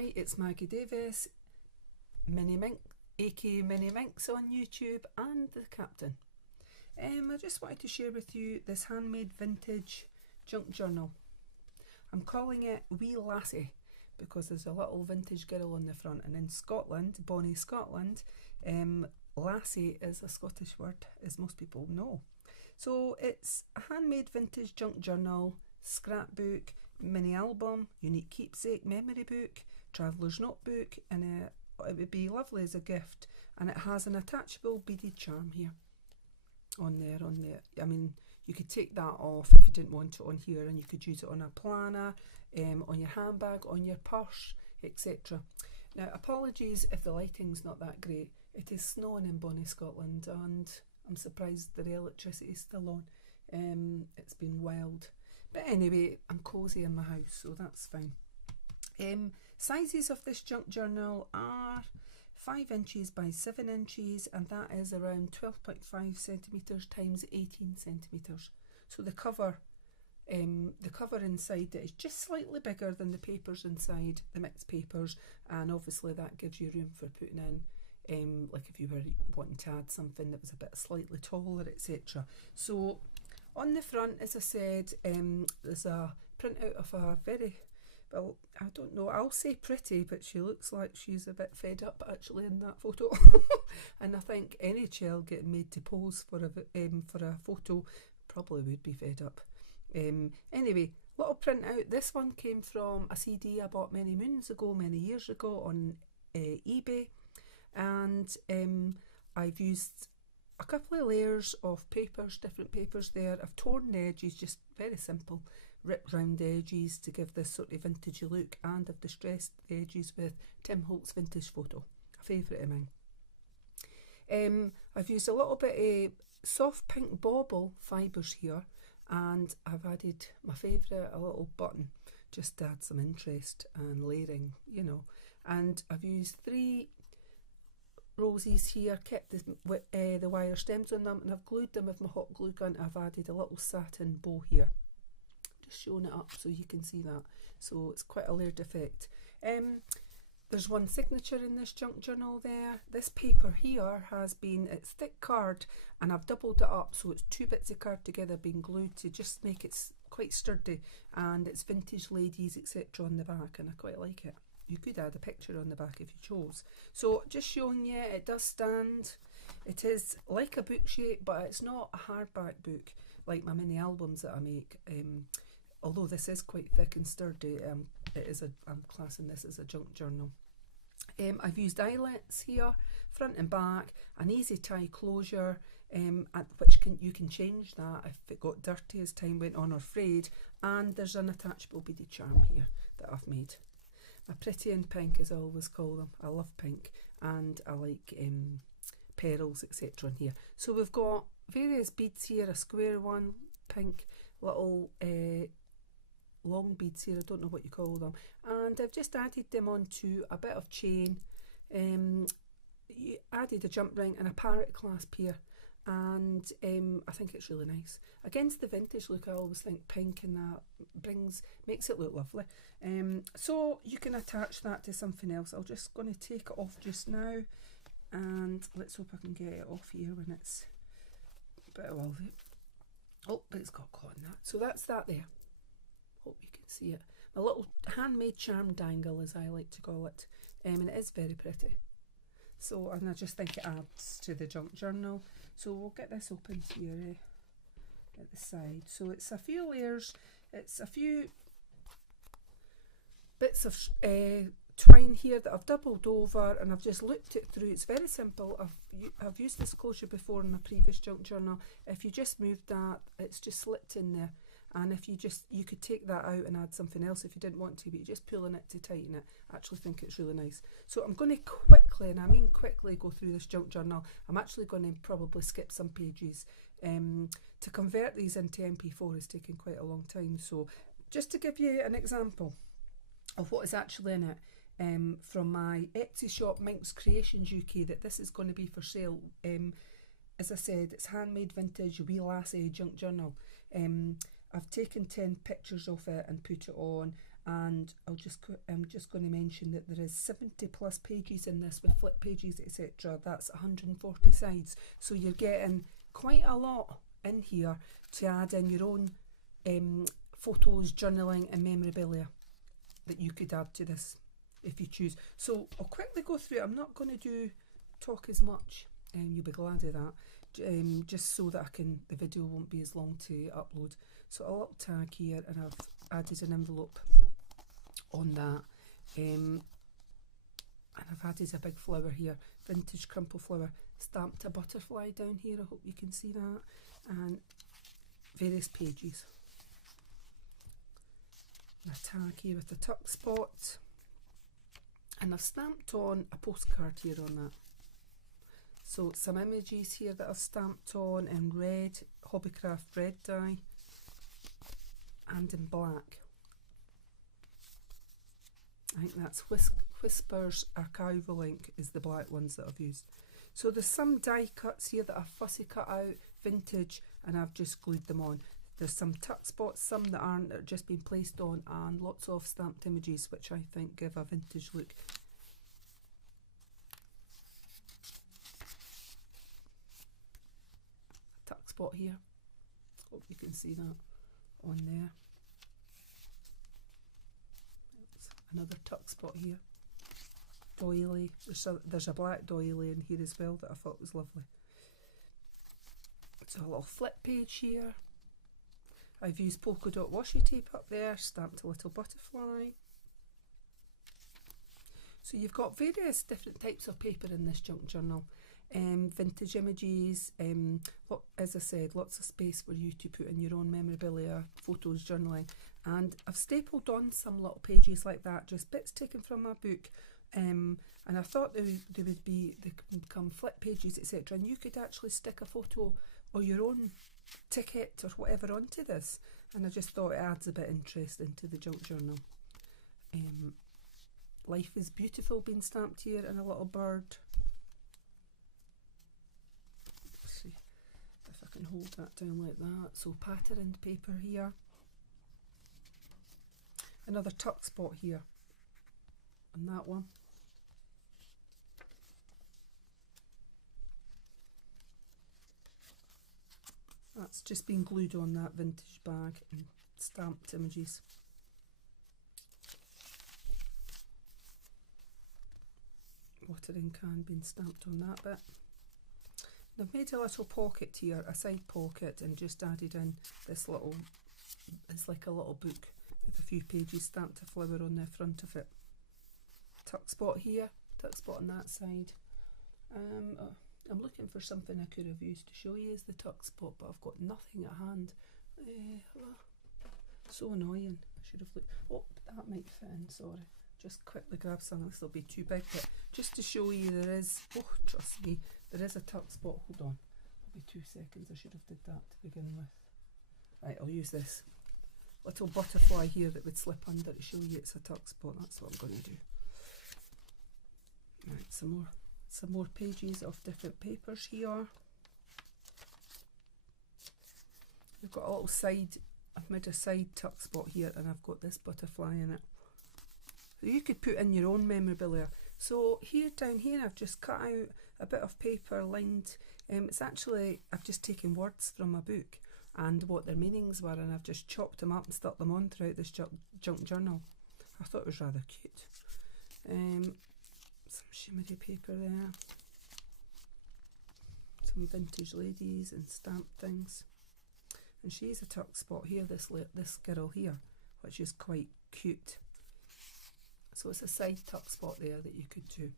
Hi, it's Maggie Davis, aka Mini Minx on YouTube, and the Captain. I just wanted to share with you this handmade vintage junk journal. I'm calling it Wee Lassie because there's a little vintage girl on the front, and in Scotland, bonnie Scotland, lassie is a Scottish word, as most people know. So it's a handmade vintage junk journal, scrapbook, mini album, unique keepsake, memory book, traveller's notebook, and it would be lovely as a gift. And it has an attachable beaded charm here on there. I mean, you could take that off if you didn't want it on here, and you could use it on a planner, on your handbag, on your purse, etc. Now, apologies if the lighting's not that great. It is snowing in bonnie Scotland, and I'm surprised the electricity is still on. It's been wild. But anyway, I'm cosy in my house, so that's fine. Sizes of this junk journal are 5 inches by 7 inches, and that is around 12.5 centimetres times 18 centimetres. So the cover inside it is just slightly bigger than the papers inside, the mixed papers, and obviously that gives you room for putting in, like if you were wanting to add something that was a bit slightly taller, etc. So on the front, as I said, there's a printout of a very, well, I don't know, I'll say pretty, but she looks like she's a bit fed up actually in that photo. And I think any child getting made to pose for a photo probably would be fed up. Anyway, little printout. This one came from a CD I bought many years ago on eBay, and I've used a couple of layers of papers, different papers there. I've torn the edges, just very simple, ripped round the edges to give this sort of vintagey look, and I've distressed the edges with Tim Holtz vintage photo, a favourite of mine. I've used a little bit of soft pink bauble fibres here, and I've added my favourite, a little button, just to add some interest and layering, you know. And I've used 3 roses here, kept the wire stems on them, and I've glued them with my hot glue gun. I've added a little satin bow here, just showing it up so you can see that. So it's quite a layered effect. There's one signature in this junk journal there. This paper here it's thick card, and I've doubled it up, so it's 2 bits of card together being glued to just make it quite sturdy, and it's vintage ladies, etc. on the back, and I quite like it. You could add a picture on the back if you chose. So just showing you, it does stand. It is like a book shape, but it's not a hardback book like my mini albums that I make. Although this is quite thick and sturdy, I'm classing this as a junk journal. I've used eyelets here, front and back, an easy tie closure, which you can change that if it got dirty as time went on or frayed, and there's an attachable beaded charm here that I've made. My pretty in pink, as I always call them. I love pink, and I like pearls, etc. in here. So we've got various beads here, a square one, pink, little long beads here, I don't know what you call them, and I've just added them onto a bit of chain. Added a jump ring and a parrot clasp here, and I think it's really nice. Against the vintage look, I always think pink and that makes it look lovely. So you can attach that to something else. I'm just going to take it off just now, and let's hope I can get it off here when it's a bit of velvet. Oh, but it's got caught in that. So that's that there. Hope you can see it. My little handmade charm dangle, as I like to call it, and it is very pretty. So, and I just think it adds to the junk journal. So we'll get this open here at the side. So it's a few layers, it's a few bits of twine here that I've doubled over, and I've just looped it through. It's very simple. I've used this closure before in my previous junk journal. If you just move that, it's just slipped in there. And if you could take that out and add something else if you didn't want to, but you're just pulling it to tighten it. I actually think it's really nice. So I'm going to quickly, and I mean quickly, go through this junk journal. I'm actually going to probably skip some pages. To convert these into MP4 is taking quite a long time. So just to give you an example of what is actually in it, from my Etsy shop, MinxCreationsUK, that this is going to be for sale. As I said, it's handmade vintage Wee Lassie junk journal. I've taken 10 pictures of it and put it on, and I'm just going to mention that there is 70 plus pages in this with flip pages, etc. That's 140 sides, so you're getting quite a lot in here to add in your own photos, journaling and memorabilia that you could add to this if you choose. So I'll quickly go through it. I'm not going to talk as much, and you'll be glad of that, just so that the video won't be as long to upload. So a little tag here, and I've added an envelope on that, and I've added a big flower here, vintage crumple flower, stamped a butterfly down here, I hope you can see that, and various pages. And a tag here with a tuck spot, and I've stamped on a postcard here on that. So some images here that I've stamped on in red, Hobbycraft red dye, and in black. I think that's Whispers Archival ink is the black ones that I've used. So there's some die cuts here that I've fussy cut out, vintage, and I've just glued them on. There's some tuck spots, some that aren't, that are just been placed on, and lots of stamped images which I think give a vintage look. A tuck spot here, hope you can see that on there. Another tuck spot here. Doily, there's a black doily in here as well that I thought was lovely. So a little flip page here. I've used polka dot washi tape up there, stamped a little butterfly. So you've got various different types of paper in this junk journal. Vintage images, as I said, lots of space for you to put in your own memorabilia, photos, journaling, and I've stapled on some little pages like that, just bits taken from my book, and I thought they would become flip pages, etc., and you could actually stick a photo or your own ticket or whatever onto this, and I just thought it adds a bit of interest into the junk journal. Life is Beautiful being stamped here, and a little bird. Let's see if I can hold that down like that. So patterned paper here. Another tuck spot here on that one. That's just been glued on that vintage bag and stamped images. Watering can being stamped on that bit. And I've made a little pocket here, a side pocket, and just added in this little, it's like a little book with a few pages, stamped a flower on the front of it. Tuck spot here, tuck spot on that side. I'm looking for something I could have used to show you as the tuck spot, but I've got nothing at hand. So annoying. I should have looked. Oh, that might fit in, sorry. Just quickly grab some, this will be too big, but just to show you there is, oh trust me, there is a tuck spot. Hold on, it'll be 2 seconds, I should have did that to begin with. Right, I'll use this little butterfly here that would slip under to show you it's a tuck spot. That's what I'm going to do. Right, some more pages of different papers here. We've got a little side, I've made a side tuck spot here, and I've got this butterfly in it. So you could put in your own memorabilia. So here, down here, I've just cut out a bit of paper lined. It's actually, I've just taken words from a book and what their meanings were, and I've just chopped them up and stuck them on throughout this junk journal. I thought it was rather cute. Some shimmery paper there. Some vintage ladies and stamped things. And she's a tuck spot here, this girl here, which is quite cute. So it's a side tuck spot there that you could do.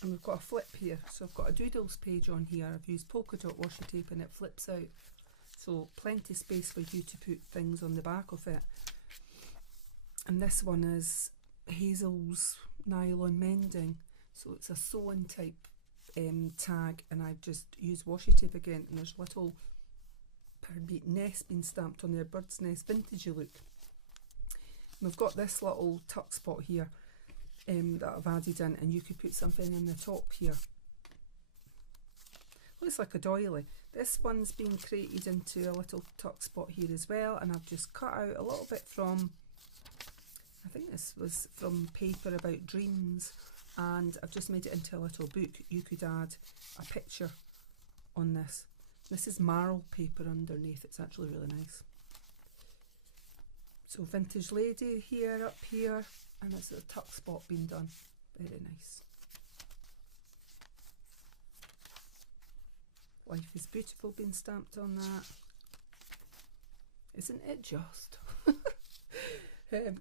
And we've got a flip here. So I've got a doodles page on here. I've used polka dot washi tape and it flips out. So plenty space for you to put things on the back of it. And this one is Hazel's Nylon Mending. So it's a sewing type tag, and I've just used washi tape again, and there's little nest being stamped on there, bird's nest, vintagey look. And we've got this little tuck spot here that I've added in, and you could put something in the top here. looks like a doily. This one's been created into a little tuck spot here as well, and I've just cut out a little bit from, I think this was from Paper About Dreams, and I've just made it into a little book. You could add a picture on this. This is marl paper underneath, it's actually really nice. So vintage lady here, up here, and it's a tuck spot being done. Very nice. Life is Beautiful being stamped on that. Isn't it just?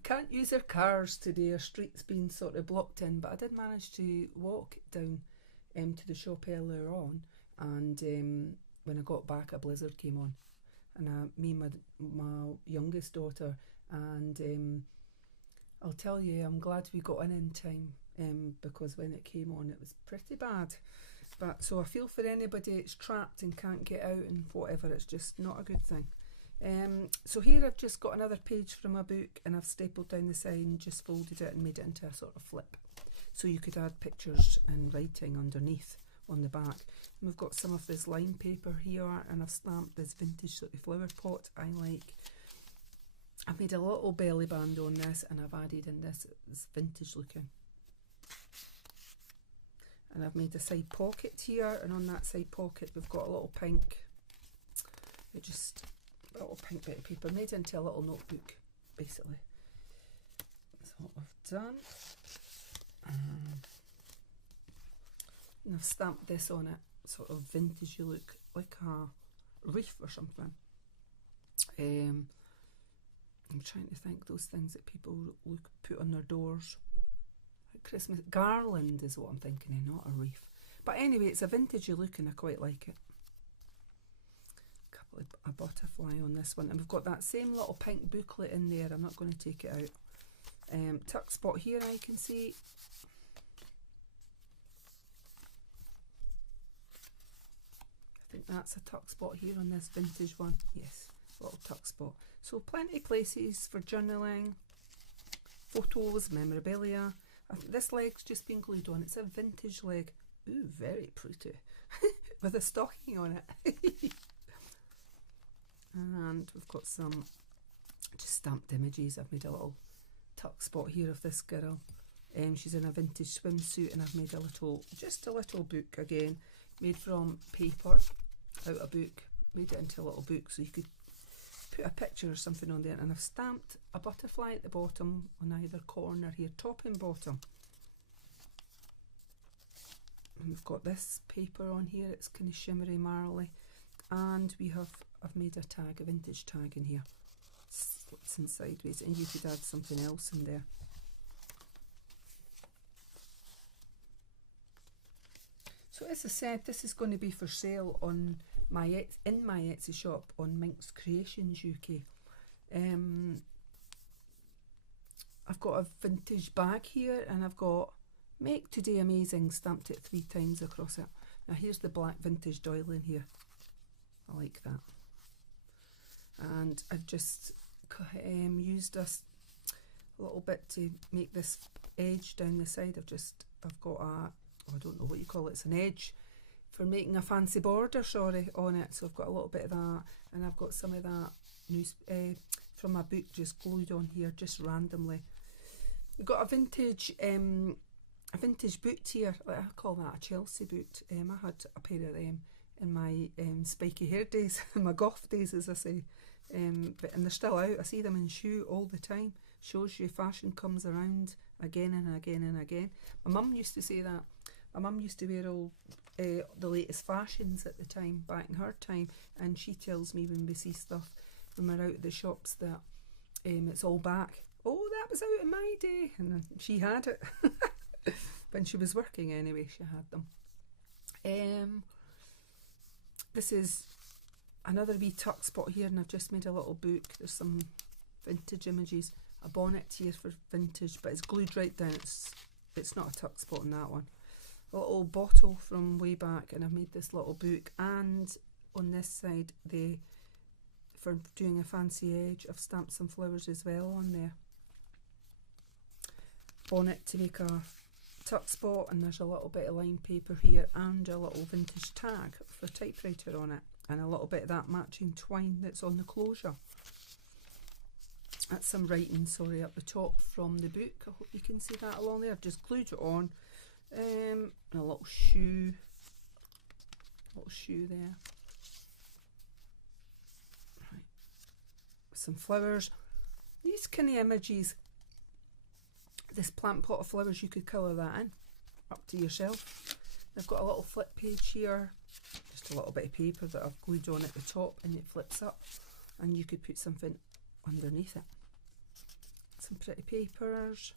Can't use our cars today, our street's been sort of blocked in, but I did manage to walk down to the shop earlier on, and when I got back a blizzard came on, and me and my youngest daughter, and I'll tell you, I'm glad we got in time, because when it came on it was pretty bad. But so I feel for anybody that's trapped and can't get out and whatever, it's just not a good thing. So here I've just got another page from a book, and I've stapled down the side and just folded it and made it into a sort of flip, so you could add pictures and writing underneath on the back. And we've got some of this line paper here, and I've stamped this vintage sort of flower pot I like. I've made a little belly band on this, and I've added in this, it's vintage looking. And I've made a side pocket here, and on that side pocket we've got a little pink, a little pink bit of paper made into a little notebook, basically. That's what I've done. And I've stamped this on it, sort of vintage look, like a reef or something. I'm trying to think those things that people put on their doors. Like Christmas garland is what I'm thinking of, not a reef. But anyway, it's a vintagey look and I quite like it. A butterfly on this one, and we've got that same little pink booklet in there. I'm not going to take it out. Tuck spot here, I can see. I think that's a tuck spot here on this vintage one. Yes, little tuck spot. So plenty of places for journaling, photos, memorabilia. I think this leg's just been glued on. It's a vintage leg. Ooh, very pretty. With a stocking on it. And we've got some just stamped images. I've made a little tuck spot here of this girl. She's in a vintage swimsuit, and I've made just a little book again, made from paper, out a book, made it into a little book so you could put a picture or something on there. And I've stamped a butterfly at the bottom on either corner here, top and bottom. And we've got this paper on here, it's kind of shimmery marley, and I've made a tag, a vintage tag in here, slits in sideways, and you could add something else in there. So as I said, this is going to be for sale on in my Etsy shop on MinxCreationsUK. I've got a vintage bag here, and I've got Make Today Amazing stamped it 3 times across it. Now here's the black vintage doily in here. I like that. And I've just used a little bit to make this edge down the side. I've got I don't know what you call it, it's an edge for making a fancy border, on it. So I've got a little bit of that, and I've got some of that news from my book just glued on here, just randomly. I've got a vintage boot here, I call that a Chelsea boot. I had a pair of them in my spiky hair days, my goth days as I say, and they're still out. I see them in shoe all the time. Shows you fashion comes around again and again and again. My mum used to say that. My mum used to wear all the latest fashions at the time, back in her time, and she tells me when we see stuff when we're out at the shops that it's all back. Oh, that was out in my day, and she had it. When she was working anyway, she had them. This is another wee tuck spot here, and I've just made a little book. There's some vintage images. A bonnet here for vintage, but it's glued right down. It's not a tuck spot on that one. A little bottle from way back, and I've made this little book. And on this side, for doing a fancy edge, I've stamped some flowers as well on there. Bonnet to make a tuck spot, and there's a little bit of lined paper here and a little vintage tag for typewriter on it, and a little bit of that matching twine that's on the closure. That's some writing, sorry, up the top from the book. I hope you can see that along there. I've just glued it on. And a little shoe there. Right. Some flowers. These kind of images, this plant pot of flowers, you could colour that in, up to yourself. I've got a little flip page here, just a little bit of paper that I've glued on at the top, and it flips up, and you could put something underneath it. Some pretty papers,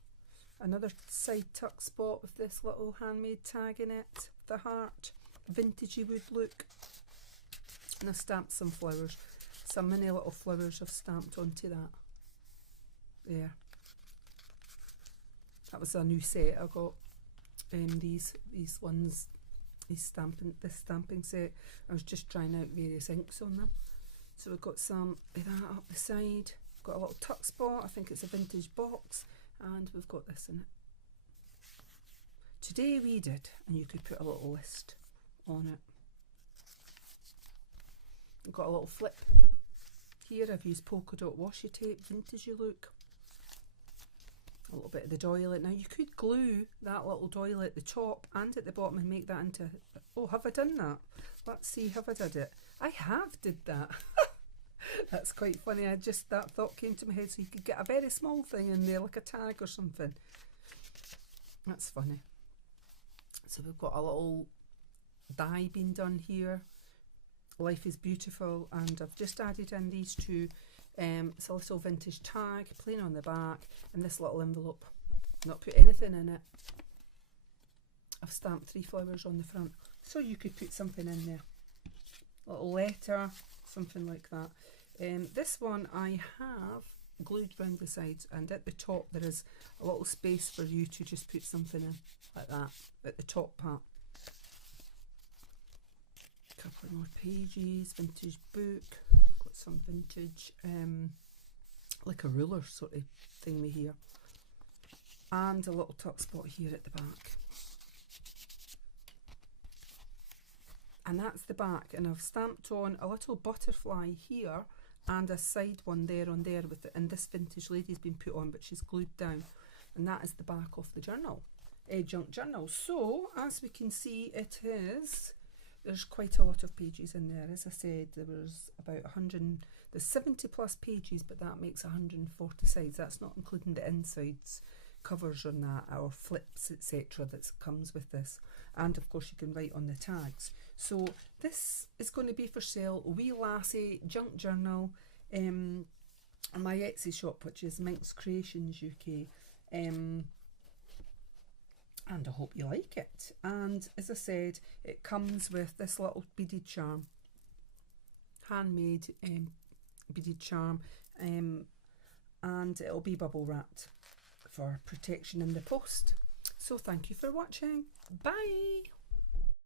another side tuck spot with this little handmade tag in it, the heart, vintagey wood look, and I've stamped some flowers, some mini little flowers I've stamped onto that. There. That was a new set I got. These ones, this stamping set. I was just trying out various inks on them. So we've got some of that up the side. Got a little tuck spot, I think it's a vintage box, and we've got this in it. Today we did, and you could put a little list on it. I've got a little flip here. I've used polka dot washi tape, vintagey look. A little bit of the doily. Now you could glue that little doily at the top and at the bottom and make that into, oh, have I done that? Let's see, have I did it? I have did that. That's quite funny. That thought came to my head, so you could get a very small thing in there, like a tag or something. That's funny. So we've got a little die being done here. Life is beautiful, and I've just added in these two. It's a little vintage tag, plain on the back, and this little envelope. Not put anything in it. I've stamped 3 flowers on the front, so you could put something in there. A little letter, something like that. This one I have glued round the sides, and at the top there is a little space for you to just put something in, like that, at the top part. A couple of more pages, vintage book, got some vintage, like a ruler sort of thingy here, and a little tuck spot here at the back. And that's the back, and I've stamped on a little butterfly here and a side one there on there with it, and this vintage lady's been put on, but she's glued down, and that is the back of the journal, junk journal. So as we can see, there's quite a lot of pages in there. As I said, there was about 100, there's 70 plus pages, but that makes 140 sides. That's not including the insides covers on that, or flips, etc. that comes with this, and of course you can write on the tags. So this is going to be for sale, Wee Lassie junk journal, on my Etsy shop, which is MinxCreationsUK, and I hope you like it. And as I said, it comes with this little beaded charm, handmade beaded charm, and it'll be bubble wrapped for protection in the post. So thank you for watching. Bye.